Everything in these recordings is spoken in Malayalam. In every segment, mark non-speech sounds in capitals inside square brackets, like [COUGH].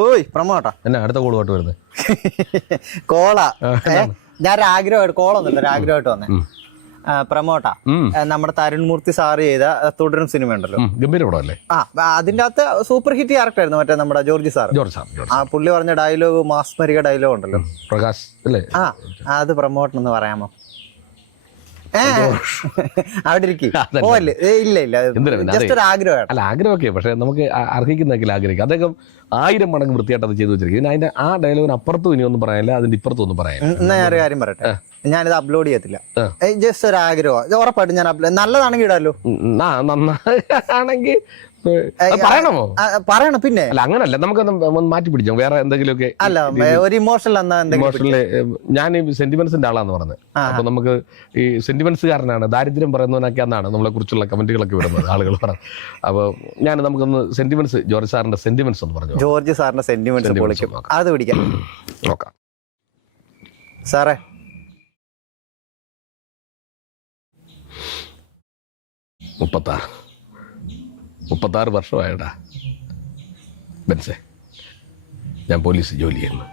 ഓയ് പ്രമോട്ടാ. എന്നാ അടുത്ത കോൾ പാട്ട് വരുന്നത് [LAUGHS] കോള. ഞാൻ ഒരു ആഗ്രഹമായിട്ട് കോളൊന്നുമില്ല ഒരു ആഗ്രഹമായിട്ട് വന്നേ. പ്രമോട്ട. നമ്മുടെ തരുൺമൂർത്തി സാറ് ചെയ്ത തുടരും സിനിമ ഉണ്ടല്ലോ. ഗംഭീര പടമല്ലേ? ആ അതിന്റെ അകത്ത് സൂപ്പർ ഹിറ്റ് ക്യാരക്ടർ ആയിരുന്നു മറ്റേ നമ്മുടെ ജോർജ് സാർ ജോർജ് സാർ ആ പുള്ളി പറഞ്ഞ ഡയലോഗ് മാസ്മരിക ഡയലോഗ് ഉണ്ടല്ലോ. പ്രകാശ് അല്ലേ? ആ അത് പ്രമോട്ടൻ പറയാമോ? ഏ [LAUGHS] അവിടെ ഇരിക്കും. ഇല്ല ഇല്ല. ജസ്റ്റ് ഒരു ആഗ്രഹമാണ്. അല്ല ആഗ്രഹമൊക്കെ പക്ഷെ നമുക്ക് അ- അർഹിക്കുന്നെങ്കിൽ ആഗ്രഹിക്കും. അദ്ദേഹം ആയിരം മടങ്ങ് വൃത്തിയായിട്ട് അത് ചെയ്തു വെച്ചിരിക്കും അതിന്റെ ആ ഡയലോഗിന് അപ്പുറത്തും ഇനി ഒന്നും പറയാനില്ല അതിന്റെ ഇപ്പുറത്തും ഒന്നും പറയാനില്ല. എന്നാ ഞാൻ ഒരു കാര്യം പറയട്ടെ? ഞാനിത് അപ്ലോഡ് ചെയ്യത്തില്ല. ജസ്റ്റ് ഒരു ആഗ്രഹം ഇത് ഉറപ്പായിട്ടും ഞാൻ അപ്ലോഡ് നല്ലതാണെങ്കിൽ ഇടാലോ? ആണെങ്കിൽ നന്നാണെങ്കിൽ പറയണമോ? പറയണം പിന്നെ. അല്ല അങ്ങനല്ല. നമുക്ക് മാറ്റി പിടിച്ചോ? വേറെ എന്തെങ്കിലുമൊക്കെ അല്ല ഒരു ഇമോഷണൽ ഞാൻ ഈ സെന്റിമെന്റ്സിന്റെ ആളാന്ന് പറഞ്ഞത്. അപ്പൊ നമുക്ക് ഈ സെന്റിമെന്റ്സ് സെന്റിമെന്റ്സുകാരനാണ് ദാരിദ്ര്യം പറയുന്നവനൊക്കെ എന്നാണ് നമ്മളെ കുറിച്ചുള്ള കമന്റുകളൊക്കെ വരുന്നത് ആളുകൾ പറഞ്ഞു അപ്പൊ ഞാൻ നമുക്കൊന്ന് സെന്റിമെന്റ്സ് ജോർജ് സാറിന്റെ സെന്റിമെന്റ്സ് ഒന്ന് പറഞ്ഞു? ജോർജ് സാറിന്റെ സെന്റിമെന്റ്സ്. അത് പിടിക്കാം. നോക്കാം. സാറേ. മുപ്പത്താറ്. മുപ്പത്താറ് വർഷമായടാ. ബെൻസെ ഞാൻ പോലീസ് ജോലി ചെയ്യുന്നു.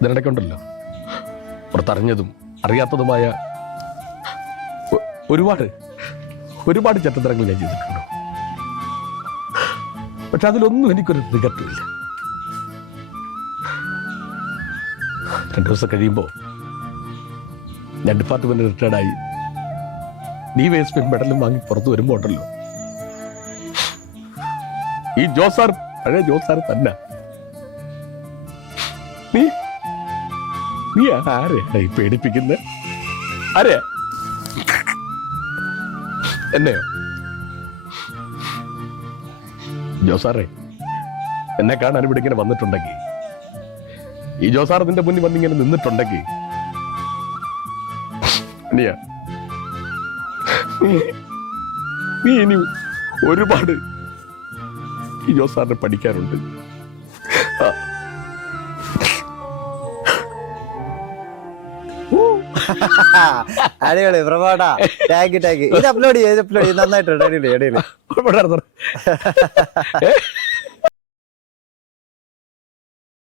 ഇതിനിടയ്ക്കുണ്ടല്ലോ. പുറത്തറിഞ്ഞതും അറിയാത്തതുമായ ഒരുപാട് ഒരുപാട് ചട്ടത്തരങ്ങൾ ഞാൻ ചെയ്തിട്ടുണ്ട്. പക്ഷെ അതിലൊന്നും എനിക്കൊരു നികത്തില്ല രണ്ടു ദിവസം കഴിയുമ്പോൾ ഞാൻ ഡിപ്പാർട്ട്മെന്റ് റിട്ടയർഡായി ഡി വേസ് എസ് പി മെഡലും വാങ്ങി പുറത്തു വരുമ്പോ ഉണ്ടല്ലോ ഈ ജോസാർ പഴയ ജോസാർ തന്നെ. നീ നീ ആരെയാ പേടിപ്പിക്കുന്നത് ആരെയാ എന്നെയോ? ജോസാറേ എന്നെ കാണാൻ ഇവിടെ ഇങ്ങനെ വന്നിട്ടുണ്ടെങ്കിൽ ഈ ജോസാർ നിന്റെ മുന്നിൽ വന്നിങ്ങനെ നിന്നിട്ടുണ്ടെങ്കിൽ നീ- ഇനി ഒരുപാട് ജോസ് ജോസാറിനെ പഠിക്കാറുണ്ട്. അടിപൊളി പ്രഭാടാ താങ്ക് യു താങ്ക് യു ഇത് അപ്ലോഡ് ചെയ്ത് അപ്ലോഡ് ചെയ്ത് നന്നായിട്ടുണ്ട് അടിപൊളി അടിപൊളി? [LAUGHS]